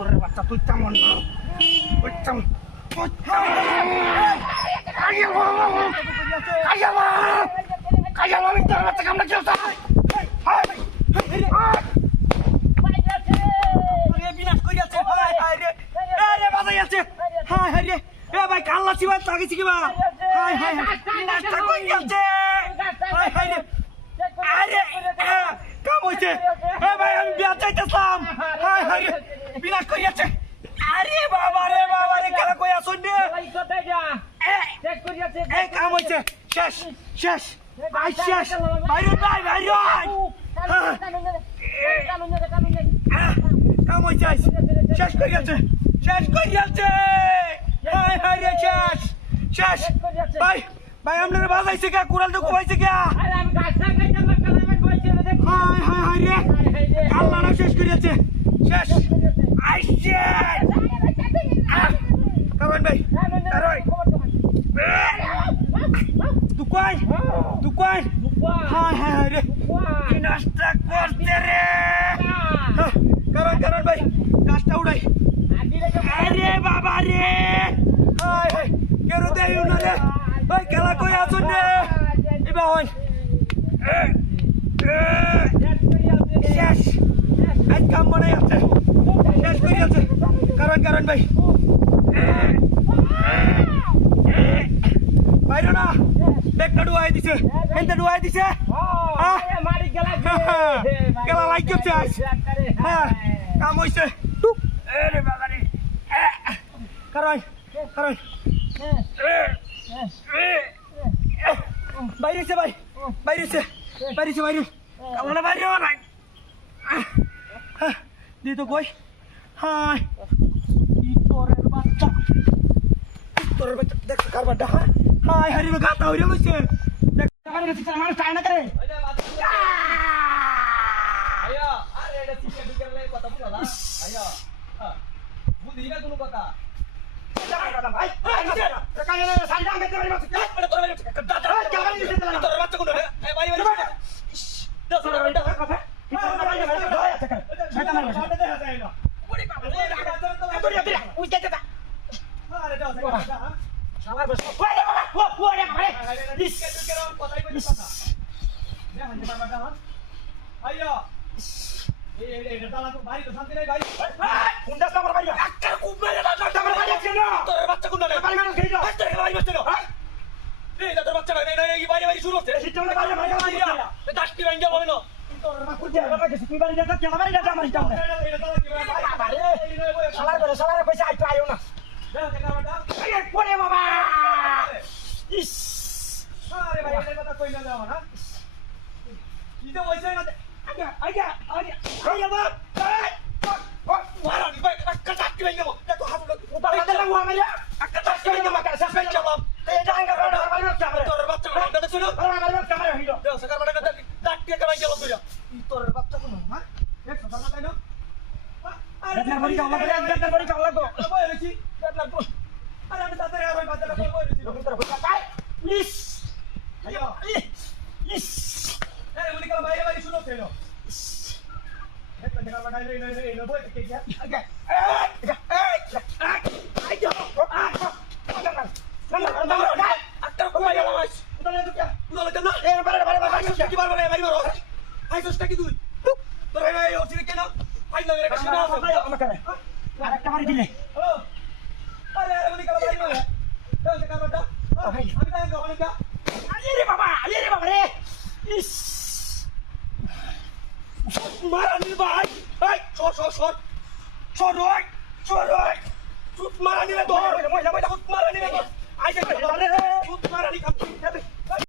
তোরের বাচ্চা তুই তেমন না আমি তোর বাচ্চা কামড়া কেউ বিনাশ করে আছে বাজাই আছে হায় হায় রে এ ভাই কাল্লা ছিবা তাকিছি কিবা হায় হায় বিনাশটা কই গেছে হায় হায় রে আরে কাম হইছে এ ভাই আমি বিয়া চাইতেছিলাম হায় হায় রে বিনাশ করে আছে আরে বাবা রে কালা কই আসুন রে এই কাম হইছে শেষ শেষ আই শেষ বাইরে কাম হইছে শেষ করে গেছে হায় হায় রে শেষ ভাই ভাই আপনারা বাজাইছে কে কুড়াল তো কুবাইছে কে হায় হায় রে আল্লাহরা শেষ করে গেছে শেষ আই শেষ কারণ ভাই দুকান হায় হায় রে নাস্তা করতে রে কারণ ভাই গাছটা উড়াই আরে বাবা রে হায় হায় কেন দেই না রে ভাই খেলা কই আছুন রে এবা হই শেষ আজ কাম বানাই আছে শেষ করে আছে কারণ ভাই বাইরে না ব্যাগটা ডুয়াই দিছে এনটা ডুয়াই দিছে মারি গেলা লাইক করছে হ্যাঁ কাম হইছে আরে বাবা রে কারণ বাইরেছে ভাই বাইরে কামনা বাইরে নাই দি তো কই হায় তোরের বাচ্চা দেখ কারবারটা হায় হারিবে গাতা হইরে লইছে দেখ টাকা গেছে মানুষ চায় না করে আয়া আরে এটা চিকে বিকেলে কথা বলা না আয়া বুঝি না কোনো কথা ভাই কানে সাইডা গেতে পারি মাছ তোর বাচ্চা কোন রে এই বাড়ি দশ মিনিট কথা শুরু হচ্ছে সবার পয়সা আইতো আয়ো না পরে বাবা ইস আরে ভাই এটা কথা কই না দাও না কি তো হইছে না আইয়া বাবা মারানি ভাই একটা চাকরি ভাই যাবো দেখো হাত উপারে লাগবো আমি একটা চাকরি ভাই যাবো সাসপেন্ড যাবো এই জায়গা বড় আমার বাচ্চা তোর বাচ্চা কথা শুনো আমার বাচ্চা আমার হইলো দেও সকার মানে চাকরি ভাই যাবো তুই তোর বাচ্চা কোন হ্যাঁ এক কথা না তাই না আরে বড়ি কাম লাগে একটা বড়ি কাম লাগবো বই রইছি বেতলা আরে আমি তাতে আর বাচ্চাটা বই রইছি তোর বাচ্চা ভাই প্লিজ আইও ইস এই উনি কাম বাইরে শুনো তেলো एक घंटे का लगाई नहीं लो बोल के क्या ओके Marani भाई hey shot marani le dor shoot marani le dor ai shoot marani kam